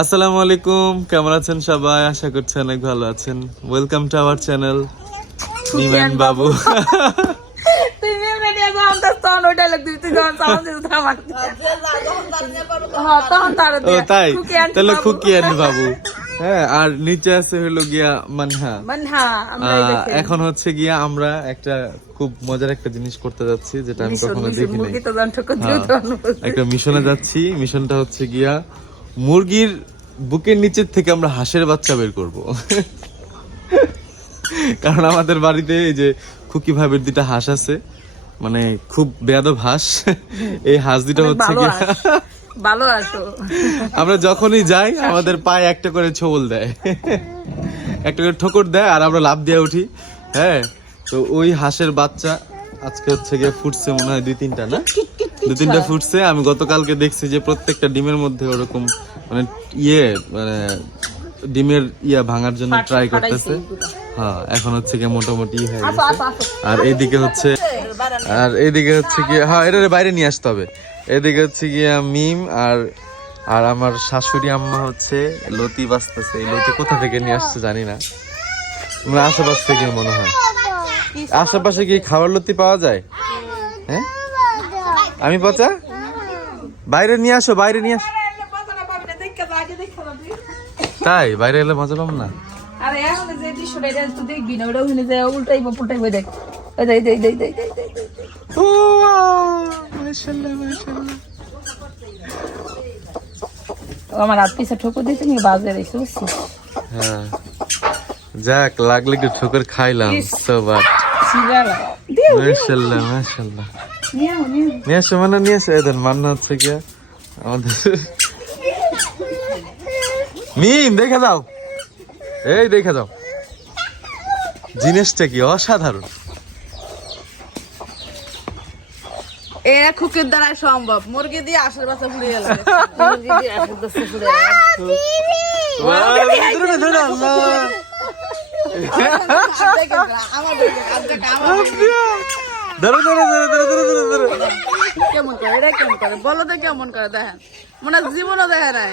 আসসালামু আলাইকুম কেমন আছেন সবাই? আশা করছি অনেক ভালো আছেন। ওয়েলকাম টু আওয়ার চ্যানেল নিমেন বাবু তাই তাহলে খুকিয়ান বাবু। হ্যাঁ আর নিচে আছে হলো গিয়া মানহা। এখন হচ্ছে গিয়া আমরা একটা খুব মজার একটা জিনিস করতে যাচ্ছি যেটা আমি কখনো দেখি হ্যাঁ, একটা মিশনে যাচ্ছি। মিশনটা হচ্ছে গিয়া মুরগির বুকের নিচের থেকে আমরা হাঁসের বাচ্চা বের করব। কারণ আমাদের বাড়িতে এই যে খুকি ভাবের দুটা হাঁস আছে মানে খুব বেয়াদব হাঁস। এই হাঁস দুটা হচ্ছে ভালো গিয়া ভালো আছো আমরা যখনই যাই আমাদের পায়ে একটা করে ছোবল দেয়। একটা করে ঠোকর দেয় আর আমরা লাভ দিয়ে উঠি। হ্যাঁ তো ওই হাঁসের বাচ্চা আজকে হচ্ছে গিয়ে ফুটছে মনে হয় দুই তিনটা না? দু তিনটা ফুটছে। আমি গতকালকে দেখছি যে প্রত্যেকটা ডিমের মধ্যে ওরকম মানে ইয়ে মানে ডিমের ইয়া ভাঙার জন্য ট্রাই করতেছে। হ্যাঁ এখন হচ্ছে গিয়ে মোটামুটি হয়ে গেছে। আর এইদিকে হচ্ছে আর এইদিকে হচ্ছে গিয়ে হ্যাঁ এটা বাইরে নিয়ে আসতে হবে। এদিকে হচ্ছে গিয়ে মিম আর আর আমার শাশুড়ি আম্মা হচ্ছে লতি বাঁচতেছে। এই লতি কোথা থেকে নিয়ে আসছে জানি না। মানে আশেপাশ থেকে মনে হয়। আশেপাশে কি খাবার লতি পাওয়া যায়? হ্যাঁ? আমি পচা? বাইরে নিয়ে আসো বাইরে নিয়ে আসো। তাই? বাইরে এলে মজা পাবো না? আরে এখন যে দেখবি না ওটা যায় দেখ। দেখ দেখ দেখ দেখ দেখ মাশাআল্লাহ আমার হাত পিছা ঠোকর দিয়েছে বাজে রেখে বুঝছি হ্যাঁ। যাক লাগলে একটু ঠোকর খাইলাম তো মাশাআল্লাহ মাশাআল্লাহ নিয়ে আসো মানে নিয়ে আসো। এদের মান্না হচ্ছে কি আমাদের মিম দেখে দাও এই দেখে দাও জিনিসটা কি অসাধারণ এরা খুকের দ্বারা সম্ভব মুরগি দিয়ে আশের বাসা গেল মুরগি আশের বাসা কেমন করে এটা কেমন করে বলো তো কেমন করে দেখেন মনে জীবনও দেখে নাই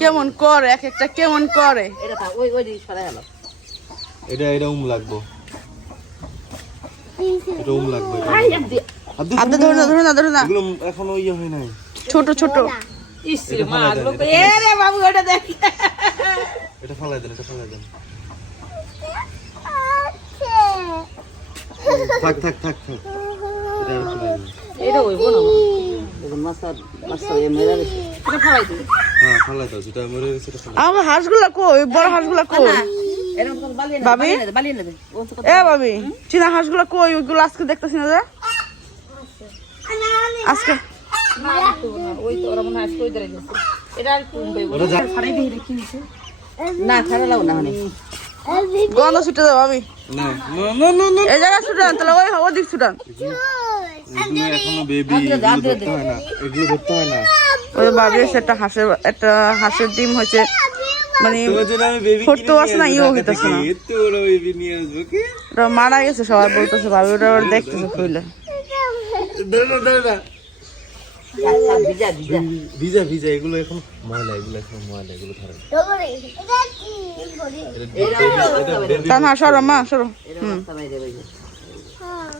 কেমন করে? এক একটা কেমন করে? এটা এটা উম লাগবো। এটা উম লাগবে। ধরুন না ধরুন না ধরুন না। এগুলো এখনও ইয়ে হয় নাই। ছোট ছোট। রে বাবু ওটা দেখ। এটা ফালাই দেন এটা ফালাই দেন। থাক থাক থাক থাক। এটা ওই আমার হাঁসগুলা কই? বড় হাঁসগুলা বাবি চীনা হাঁসগুলা কই? ওইগুলো আজকে না আজকে না না গন্ধ ছুটে যাব তাহলে ওই হব দিক ছুটান এখনও বেবি এগুলো ধরতে হয় না এগুলো ধরতে হয় না। ওই ভাবি একটা হাঁসের একটা হাঁসের ডিম হয়েছে মানে আছে না, ইও হইতাছে মারা গেছে সবাই বলতেছে ভাবি ওটা ওরা দেখতেছে কইলে। ধরো ভিজা ভিজা। এগুলো এখন ময়লা এগুলো এখন ময়লা এগুলো ধরে। না। সরো মা সরো। হুম।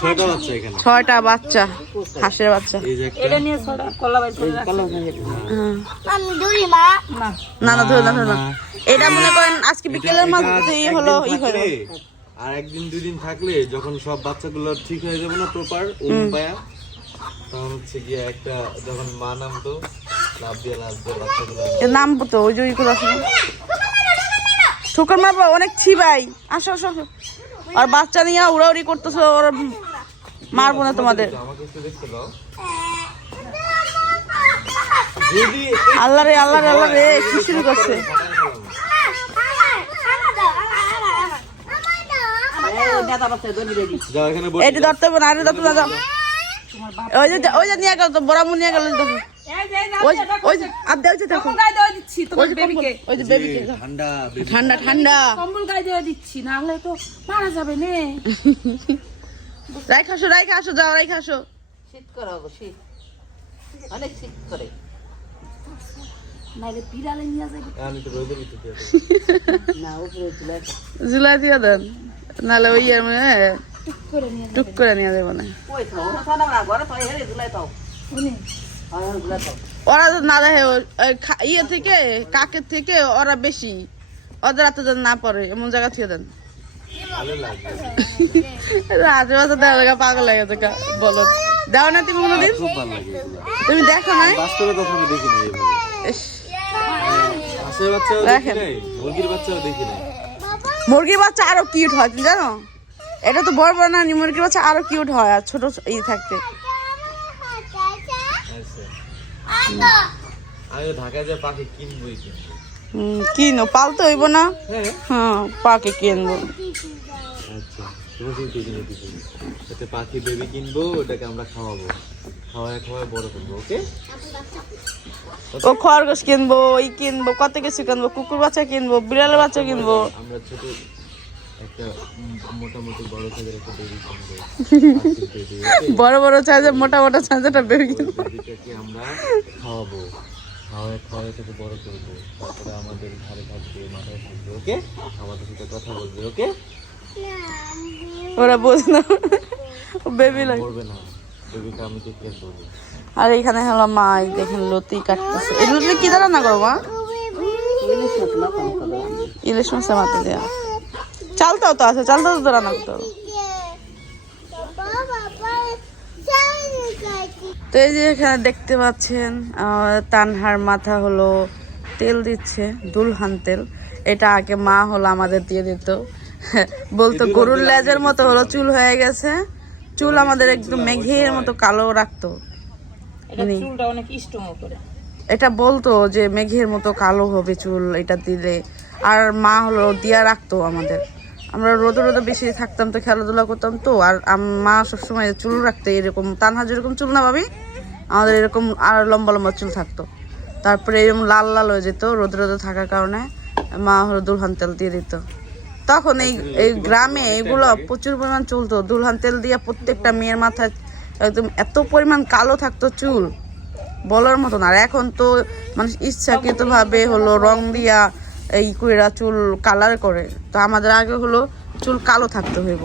ছয়টা বাচ্চা এখানে। বাচ্চা হাঁসের বাচ্চা। এই যে একটা। আমি দৌড়ি মা। না। না ধরো না ধরো এটা মনে করেন আজকে বিকেলের মধ্যে হলো ই হলো আর একদিন দুই দিন থাকলে যখন সব বাচ্চাগুলো ঠিক হয়ে যাবে না প্রপার উম পায়া তখন হচ্ছে গিয়ে একটা যখন মা নামতো লাভ দিয়ে লাভ দিয়ে বাচ্চাগুলো এর নাম তো ওই যে ওইগুলো আছে ঠোকর মারবো অনেক ছি ভাই আসো আসো আসো। আর বাচ্চা নিয়ে উড়াউড়ি করতেছো ওর মারবো না তোমাদের। আল্লাহ রে আল্লাহ রে আল্লাহ রে কি শুরু করছে? যাও এখানে বসে। এটি ধরতে হবে না আরে ধরতে না ওই যে ওই যে নিয়ে গেল তো নিয়ে গেল দেখো। ঠান্ডা। ঠান্ডা কম্বল গায়ে দিয়ে দিচ্ছি নাহলে তো মারা যাবে নে। রাইখা আসো রাইখা আসো যাও রাইখা আসো। শীত করে হবে শীত। অনেক শীত করে। নাহলে বিড়ালে নিয়ে যাবে আমি তো রোদে দিতে না উপরে তুলে জুলাই দিয়ে দেন। নাহলে ওই ইয়ার মানে টুক করে নিয়ে যাব। না তুলে থাও ওরা না দেখে ওই- ওই খা- ইয়ে থেকে কাকের থেকে ওরা বেশি। ওদের হাতে যেন না পড়ে এমন জায়গা থেকে দেন। দেওয়া জায়গা পাগল লাগে তো বলো। না তুমি কোনোদিন। দেখো না বাস্তবে কখনো দেখিনি দেখি। নাই মুরগির বাচ্চাও দেখি মুরগির বাচ্চা আরও কিউট হয় তুমি জানো? এটা তো বড় বড় না মুরগির বাচ্চা আরও কিউট হয় আর ছোট ই থাকতে। আচ্ছা। আমি ঢাকায় যে পাখি কিনবই কিনবো কিনো পালতে হইব না? হ্যাঁ। হ্যাঁ পাকে কিনবো। আচ্ছা পাখি বেবি কিনবো ওটাকে আমরা খাওয়াবো। খাওয়ায় খাওয়ায় বড় করব ওকে? ও খরগোশ কিনবো ওই কিনবো কত কিছু কিনবো কুকুর বাচ্চা কিনবো বিড়ালের বাচ্চা কিনবো। আমরা ছোট একটা বড় বড় মোটা মোটা সাইজের বেবি কিনবো। আমরা খাওয়াবো। খাওয়ায় খাওয়ায় তাকে বড় করব। তারপরে আমাদের ঘরে থাকবে মাথায় থাকবে ওকে? আমাদের সাথে কথা বলবে ওকে? ওরা বোঝ না। বেবি লাগে করবে না। বেবিকে আমি টেক কেয়ার করব। আর এখানে হলো মা এই দেখেন লতি কাটতেছে। এই লতি কি দ্বারা না করো মা ইলিশ মাছের মাথা দেওয়া চালতাও তো আছে চালতাও তো রান্না করতে হবে তো এই যে এখানে দেখতে পাচ্ছেন আহ, তানহার মাথা হলো তেল দিচ্ছে দুলহান তেল। এটা আগে মা হলো আমাদের দিয়ে দিত। বলতো গরুর লেজের মতো হলো চুল হয়ে গেছে। চুল আমাদের একদম মেঘের মতো কালো রাখতো। অনেক এটা বলতো যে মেঘের মতো কালো হবে চুল এটা দিলে। আর মা হলো দিয়া রাখতো আমাদের। আমরা রোদে রোদে বেশি থাকতাম তো, খেলাধুলা করতাম তো, আর মা সবসময় চুল রাখতো এরকম। তানহা যেরকম চুল না ভাবি, আমাদের এরকম আর লম্বা লম্বা চুল থাকতো। তারপরে এরকম লাল লাল হয়ে যেত রোদে রোদে থাকার কারণে, মা হলো দুলহান তেল দিয়ে দিত। তখন এই এই গ্রামে এগুলো প্রচুর পরিমাণ চলতো দুলহান তেল দিয়ে প্রত্যেকটা মেয়ের মাথায় একদম এত পরিমাণ কালো থাকতো চুল, বলার মতন। আর এখন তো মানুষ ইচ্ছাকৃতভাবে হলো রং দিয়া এই কুইরা চুল কালার করে তো আমাদের আগে হলো চুল কালো থাকতে হইব।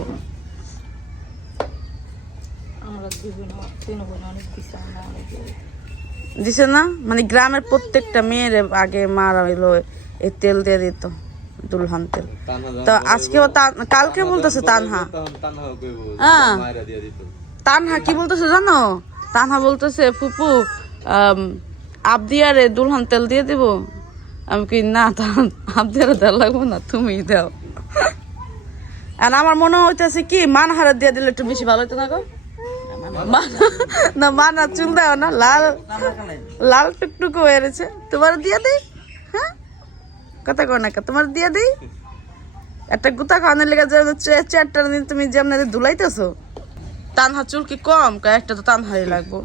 দিছে না? মানে গ্রামের প্রত্যেকটা মেয়ের আগে মারা হইল এই তেল দিয়ে দিত দুলহান তেল। তো আজকেও কালকে বলতেছে তানহা। হ্যাঁ। তানহা কি বলতেছে জানো? তানহা বলতেছে ফুপু আবদিয়ারে দুলহান তেল দিয়ে দিব। আমি কি না আবদিয়ারে দেওয়া লাগবো না, তুমি দাও। আর আমার মনে হইতেছে কি, মানহারে দিয়ে দিলে একটু বেশি ভালো হতো না গো? মান- না মানা চুল দাও না, লাল লাল টুকটুকু হয়ে রয়েছে। তোমার দিয়ে দেই? হ্যাঁ? কথা কো না তোমার দিয়ে দেই? একটা গুতা খাওয়ানোর লেগে যে চে- চারটা দিন তুমি যেমন দুলাইতেছো ধুলাইতেছো, তানহা চুল কি কম? কয় একটা তো তানহারই লাগবো।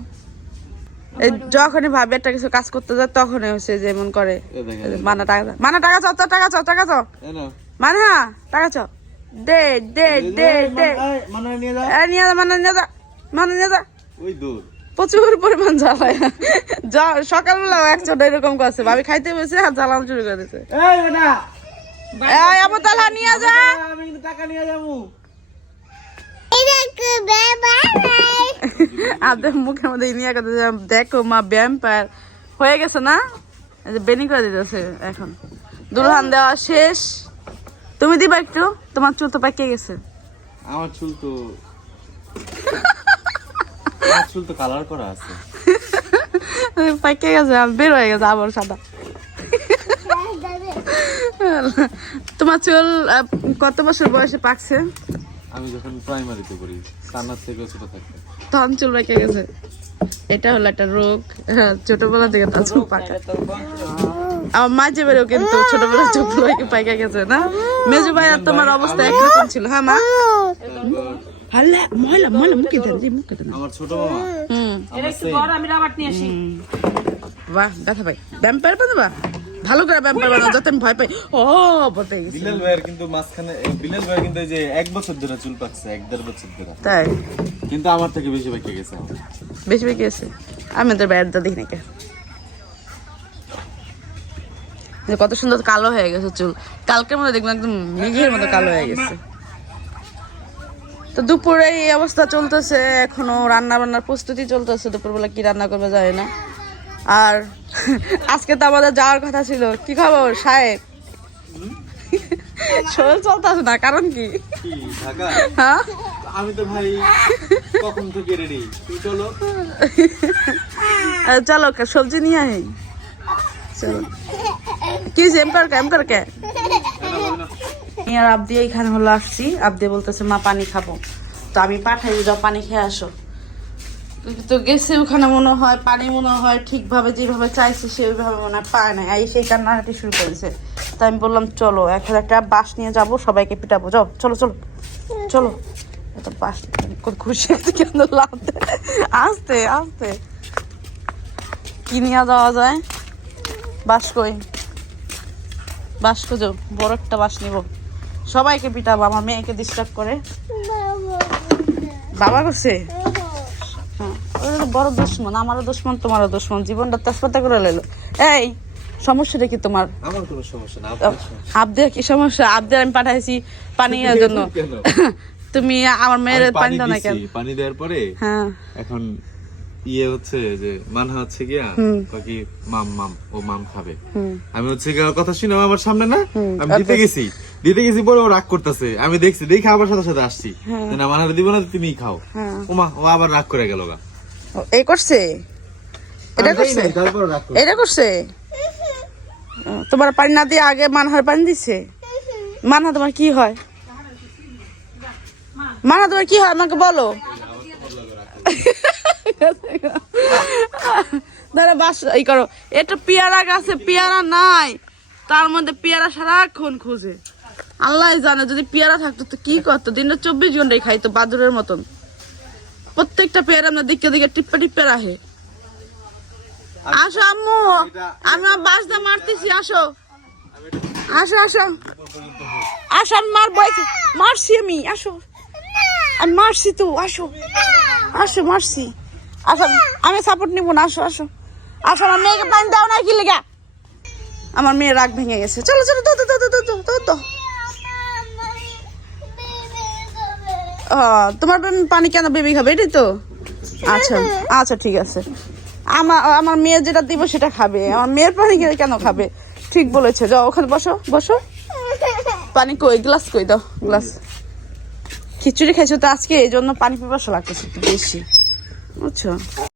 যখনই ভাবি একটা কিছু কাজ করতে যায় তখনই হচ্ছে যেমন করে। মানা টাকা। মানা টাকা চাও টাকা চাও টাকা চাও। মানা টাকা চাও। দে দে দে দে। মনে হয় নিয়ে যা। মানে নিয়ে যা মানে নিয়ে যা। ওই দূর। প্রচুর পরিমাণ জ্বালায়। যা সকালবেলাও একচোটা এরকম করছে। ভাবি খাইতে বসে আর জ্বালানো শুরু করে দিছে। এই বেটা এই আবু তালা নিয়ে যা। আমি টাকা নিয়ে যাব। আদের মুখের মধ্যে ইনিয়া কথা দেখো মা ব্যাম্পায়ার হয়ে গেছে না? বেনি করে দিতেছে এখন। দুলহান দেওয়া শেষ। তুমি দিবা একটু? তোমার চুল তো পাকিয়ে গেছে। আমার চুল তো আমার চুল তো কালার করা আছে। পাকিয়ে গেছে আর বের হয়ে গেছে আবার সাদা। তোমার চুল কত বছর বয়সে পাকছে? আমি যখন প্রাইমারিতে পড়ি কান্নার থেকে ছোট থাকতে তখন চুল পেকে গেছে। এটা হলো একটা রোগ হ্যাঁ, ছোটবেলা থেকে তার চুল পাকা। আমার মা যে বেরো কিন্তু ছোটবেলা চুল পাকে পাইকা গেছে না? মেজু ভাই আর তোমার অবস্থা একরকম ছিল হ্যাঁ মা? হাল্লা ময়লা ময়লা মুখে দেন জি মুখে দেন। আমার ছোট মামা। হুম। আমার সেই আমি রাবার নিয়ে আসি। বাহ ব্যথা পাই। ব্যাম্পায়ার বানাবা ভালো করে ব্যাম্পায়ার বানাও যাতে আমি ভয় পাই। ও বলতে গেছি। বিলাল ভাইয়ের কিন্তু মাঝখানে বিলাল ভাইয়ের কিন্তু এই যে এক বছর ধরে চুল পাকছে এক দেড় বছর ধরে। তাই? কিন্তু আমার থেকে বেশি পেকে গেছে বেশি বেশি আছে আমি ওদের ব্যাটটা দেখি নাকি যে কত সুন্দর কালো হয়ে গেছে চুল। কালকের মধ্যে দেখবেন একদম মেঘের মতো কালো হয়ে গেছে। তো দুপুরে এই অবস্থা চলতেছে এখনও রান্না বান্নার প্রস্তুতি চলতেছে দুপুরবেলা কি রান্না করবে যায় না। আর আজকে তো আমাদের যাওয়ার কথা ছিল। কি খবর সাহেব? শরীর চলতেছে না কারণ কি? হ্যাঁ? আমি তো ভাই কখন থেকে রেডি চলো। আরে চলো সবজি নিয়ে আই চলো। কি যে এম কর কে এম কর কে? আর আবদি এখানে হলো আসছি। আবদি বলতেছে মা পানি খাব। তো আমি পাঠাই যাও পানি খেয়ে আসো। তো গেছে ওখানে মনে হয়, পানি মনে হয়, ঠিকভাবে যেভাবে চাইছে সেইভাবে মনে হয় পায় না এই সেই কান্নাকাটি শুরু করেছে। তাই আমি বললাম, চলো এখন একটা বাস নিয়ে যাব, সবাইকে পিটাবো। যাও, চলো চলো চলো। এত বাস কত খুশি কেন লাভতে আসতে আসতে। কি নিয়ে যাওয়া যায়? বাস কই? বাস খুঁজো, বড় একটা বাস নিব। সবাইকে পিটাবো, আমার মেয়েকে ডিস্টার্ব করে। বাবা করছে বড় দুশ্মন আমারও দুশ্মন তোমারও দুশ্মন। জীবনটা তেজপাতা করে লেলো এই সমস্যাটা কি তোমার? আমার কোনো সমস্যা না আবদের কি সমস্যা? আবদের আমি পাঠাইছি পানি জন্য। তুমি আমার মেয়ের পানি দাও না কেন? পানি দেওয়ার পরে হ্যাঁ। এখন ইয়ে হচ্ছে যে মানহা হচ্ছে গিয়া বাকি মাম মাম ও মাম খাবে। আমি হচ্ছে গিয়া কথা শুনে আমার সামনে না আমি দিতে গেছি। দিতে গেছি পরে ও রাগ করতেছে। আমি দেখছি দেখে আবার সাথে সাথে আসছি। যে না মানহার দিব না তুমিই খাও। ও মা ও আবার রাগ করে গেল গা। এই করছে? এটা করছে? এটা করছে? তোমার পানি না দিয়ে আগে মানহার পানি দিছে? মানহা তোমার কি হয়? মানহা তোমার কি হয়? আমাকে বলো। দাঁড়া বাস এই করো। এটা পেয়ারা গাছে পেয়ারা নাই। তার মধ্যে পেয়ারা সারাক্ষণ খুঁজে। আল্লাহ জানে যদি পেয়ারা থাকতো তো কি করতো? দিনটা চব্বিশ ঘন্টায় খাইতো বাদুরের মতন। প্রত্যেকটা পেয়ার আমরা দিকে দিকে টিপ্পে টিপ্পে রাখে। আসো আম্মু, আমি বাস দিয়ে মারতেছি, আসো। আসো আসো। আসো, আমি মার বইছি মারছি আমি, আসো। আমি মারছি তো, আসো। আসো, মারছি। আসো, আমি সাপোর্ট নিব না, আসো আসো। আসো, আমার মেয়েকে পানি দাও না কি লেগা? আমার মেয়ে রাগ ভেঙে গেছে। চলো চলো তো তো তো তো তো তো তোমার পানি কেন বেবি খাবে? এটাই তো। আচ্ছা আচ্ছা ঠিক আছে। আমার আমার মেয়ে যেটা দিব সেটা খাবে। আমার মেয়ের পানি কেন খাবে? ঠিক বলেছে। যাও, ওখানে বসো বসো। পানি কই? গ্লাস কই দাও, গ্লাস। খিচুড়ি খাইছো তো আজকে, এই জন্য পানি পিপাসা লাগতেছে একটু বেশি। বুঝছ?